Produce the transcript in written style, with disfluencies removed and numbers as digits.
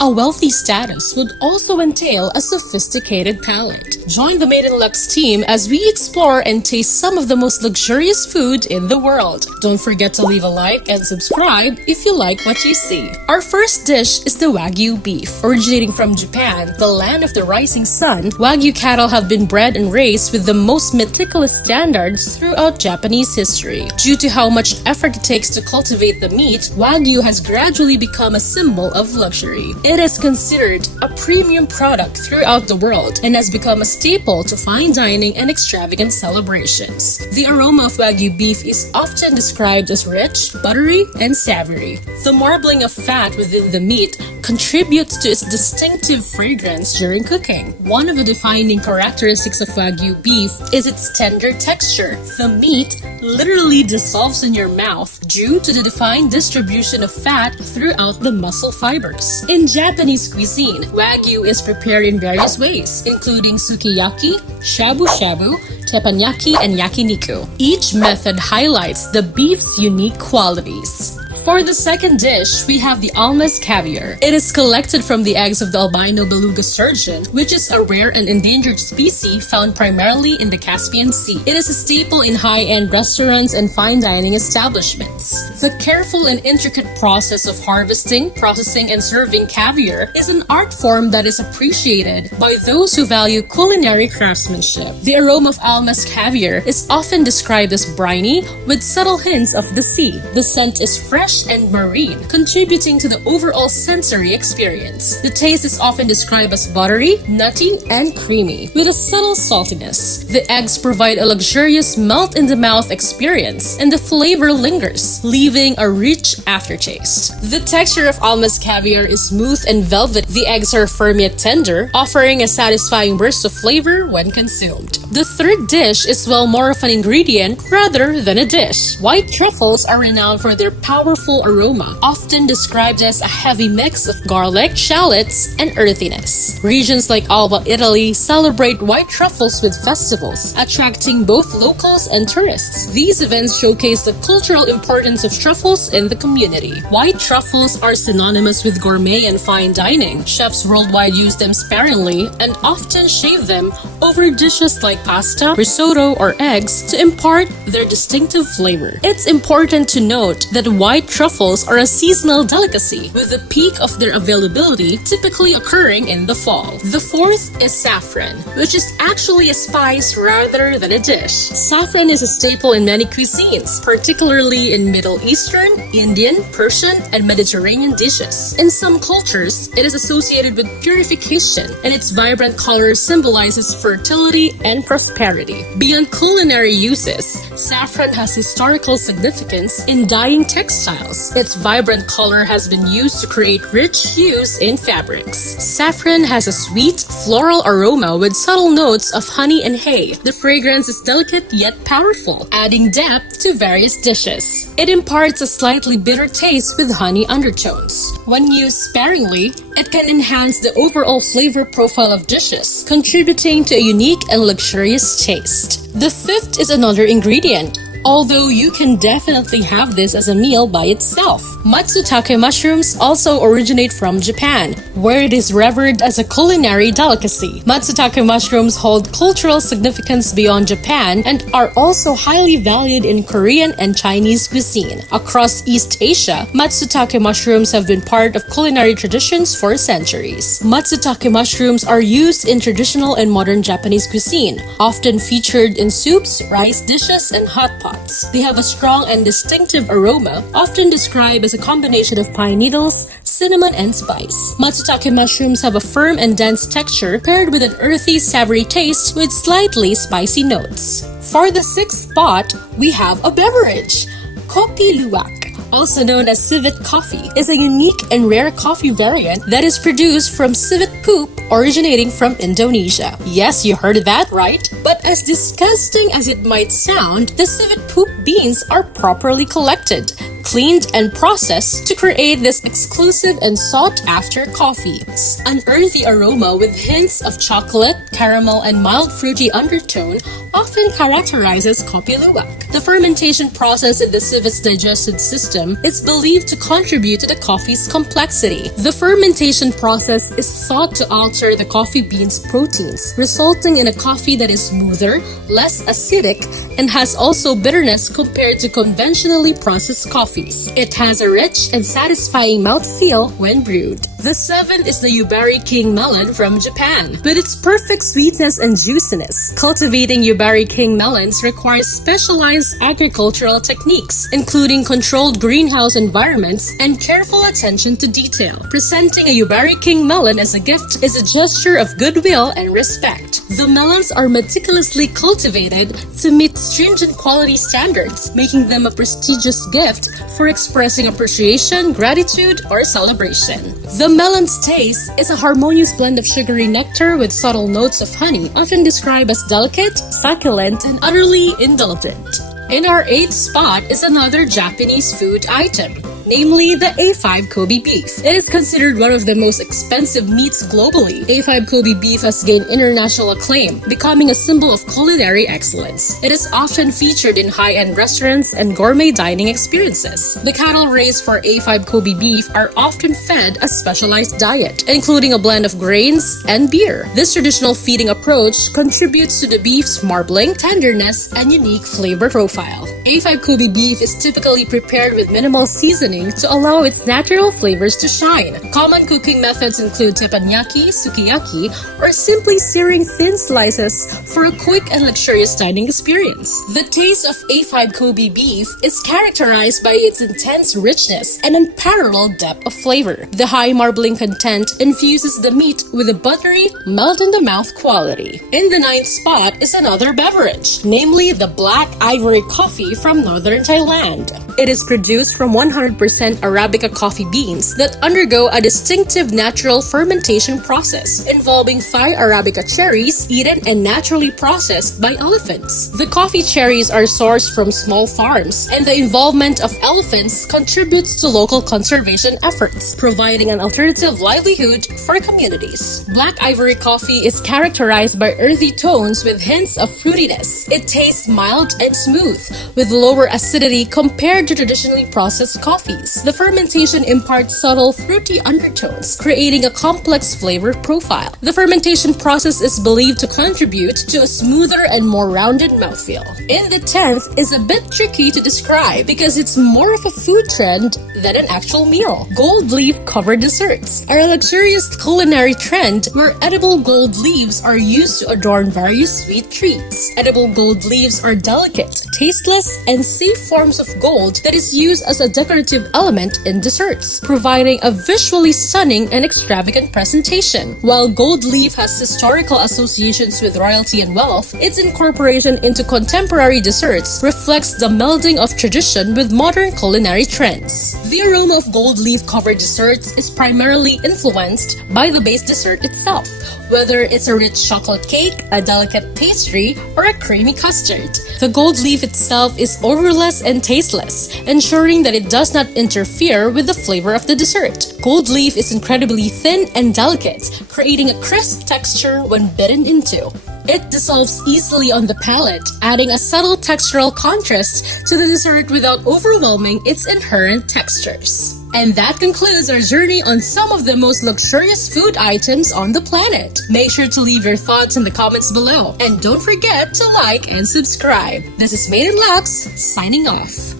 A wealthy status would also entail a sophisticated palate. Join the Made in Lux team as we explore and taste some of the most luxurious food in the world. Don't forget to leave a like and subscribe if you like what you see. Our first dish is the Wagyu beef. Originating from Japan, the land of the rising sun, Wagyu cattle have been bred and raised with the most meticulous standards throughout Japanese history. Due to how much effort it takes to cultivate the meat, Wagyu has gradually become a symbol of luxury. It is considered a premium product throughout the world and has become a staple to fine dining and extravagant celebrations. The aroma of Wagyu beef is often described as rich, buttery, and savory. The marbling of fat within the meat contributes to its distinctive fragrance during cooking. One of the defining characteristics of Wagyu beef is its tender texture. The meat literally dissolves in your mouth due to the defined distribution of fat throughout the muscle fibers. In Japanese cuisine, Wagyu is prepared in various ways, including sukiyaki, shabu-shabu, teppanyaki, and yakiniku. Each method highlights the beef's unique qualities. For the second dish, we have the almas caviar. It is collected from the eggs of the albino beluga sturgeon, which is a rare and endangered species found primarily in the Caspian Sea. It is a staple in high-end restaurants and fine dining establishments. The careful and intricate process of harvesting, processing, and serving caviar is an art form that is appreciated by those who value culinary craftsmanship. The aroma of almas caviar is often described as briny with subtle hints of the sea. The scent is fresh and marine, contributing to the overall sensory experience. The taste is often described as buttery, nutty, and creamy, with a subtle saltiness. The eggs provide a luxurious melt-in-the-mouth experience, and the flavor lingers, leaving a rich aftertaste. The texture of almas caviar is smooth and velvet. The eggs are firm yet tender, offering a satisfying burst of flavor when consumed. The third dish is more of an ingredient rather than a dish. White truffles are renowned for their powerful aroma, often described as a heavy mix of garlic, shallots, and earthiness. Regions like Alba, Italy celebrate white truffles with festivals, attracting both locals and tourists. These events showcase the cultural importance of truffles in the community. White truffles are synonymous with gourmet and fine dining. Chefs worldwide use them sparingly and often shave them over dishes like pasta, risotto, or eggs to impart their distinctive flavor. It's important to note that white truffles are a seasonal delicacy, with the peak of their availability typically occurring in the fall. The fourth is saffron, which is actually a spice rather than a dish. Saffron is a staple in many cuisines, particularly in Middle Eastern, Indian, Persian, and Mediterranean dishes. In some cultures, it is associated with purification, and its vibrant color symbolizes fertility and prosperity. Beyond culinary uses, saffron has historical significance in dyeing textiles. Its vibrant color has been used to create rich hues in fabrics. Saffron has a sweet, floral aroma with subtle notes of honey and hay. The fragrance is delicate yet powerful, adding depth to various dishes. It imparts a slightly bitter taste with honey undertones. When used sparingly, it can enhance the overall flavor profile of dishes, contributing to a unique and luxurious taste. The fifth is another ingredient, although you can definitely have this as a meal by itself. Matsutake mushrooms also originate from Japan, where it is revered as a culinary delicacy. Matsutake mushrooms hold cultural significance beyond Japan and are also highly valued in Korean and Chinese cuisine. Across East Asia, matsutake mushrooms have been part of culinary traditions for centuries. Matsutake mushrooms are used in traditional and modern Japanese cuisine, often featured in soups, rice dishes, and hot pots. They have a strong and distinctive aroma, often described as a combination of pine needles, cinnamon, and spice. Matsutake mushrooms have a firm and dense texture paired with an earthy, savory taste with slightly spicy notes. For the sixth spot, we have a beverage. Kopi Luwak, also known as civet coffee, is a unique and rare coffee variant that is produced from civet poop originating from Indonesia. Yes, you heard that right. But as disgusting as it might sound, the civet poop beans are properly collected, cleaned, and processed to create this exclusive and sought-after coffee. An earthy aroma with hints of chocolate, caramel, and mild fruity undertone often characterized as kopi luwak. The fermentation process in the civet's digestive system is believed to contribute to the coffee's complexity. The fermentation process is thought to alter the coffee bean's proteins, resulting in a coffee that is smoother, less acidic, and has also bitterness compared to conventionally processed coffees. It has a rich and satisfying mouthfeel when brewed. The seventh is the Yubari King melon from Japan. With its perfect sweetness and juiciness, cultivating Yubari King melons requires specialized agricultural techniques, including controlled greenhouse environments and careful attention to detail. Presenting a Yubari King melon as a gift is a gesture of goodwill and respect. The melons are meticulously cultivated to meet stringent quality standards, making them a prestigious gift for expressing appreciation, gratitude, or celebration. The melon's taste is a harmonious blend of sugary nectar with subtle notes of honey, often described as delicate, succulent, and utterly indulgent. In our eighth spot is another Japanese food item, namely the A5 Kobe beef. It is considered one of the most expensive meats globally. A5 Kobe beef has gained international acclaim, becoming a symbol of culinary excellence. It is often featured in high-end restaurants and gourmet dining experiences. The cattle raised for A5 Kobe beef are often fed a specialized diet, including a blend of grains and beer. This traditional feeding approach contributes to the beef's marbling, tenderness, and unique flavor profile. A5 Kobe beef is typically prepared with minimal seasoning to allow its natural flavors to shine. Common cooking methods include teppanyaki, sukiyaki, or simply searing thin slices for a quick and luxurious dining experience. The taste of A5 Kobe beef is characterized by its intense richness and unparalleled depth of flavor. The high marbling content infuses the meat with a buttery, melt-in-the-mouth quality. In the ninth spot is another beverage, namely the black ivory coffee from northern Thailand. It is produced from 100% Arabica coffee beans that undergo a distinctive natural fermentation process involving 5 Arabica cherries eaten and naturally processed by elephants. The coffee cherries are sourced from small farms, and the involvement of elephants contributes to local conservation efforts, providing an alternative livelihood for communities. Black ivory coffee is characterized by earthy tones with hints of fruitiness. It tastes mild and smooth, with lower acidity compared to traditionally processed coffees. The fermentation imparts subtle fruity undertones, creating a complex flavor profile. The fermentation process is believed to contribute to a smoother and more rounded mouthfeel. In the 10th is a bit tricky to describe because it's more of a food trend than an actual meal. Gold leaf covered desserts are a luxurious culinary trend where edible gold leaves are used to adorn various sweet treats. Edible gold leaves are delicate, tasteless, and safe forms of gold that is used as a decorative element in desserts, providing a visually stunning and extravagant presentation. While gold leaf has historical associations with royalty and wealth, its incorporation into contemporary desserts reflects the melding of tradition with modern culinary trends. The aroma of gold leaf covered desserts is primarily influenced by the base dessert itself, whether it's a rich chocolate cake, a delicate pastry, or a creamy custard. The gold leaf itself is odorless and tasteless, ensuring that it does not interfere with the flavor of the dessert. Gold leaf is incredibly thin and delicate, creating a crisp texture when bitten into. It dissolves easily on the palate, adding a subtle textural contrast to the dessert without overwhelming its inherent textures. And that concludes our journey on some of the most luxurious food items on the planet. Make sure to leave your thoughts in the comments below. And don't forget to like and subscribe. This is Made in Lux, signing off.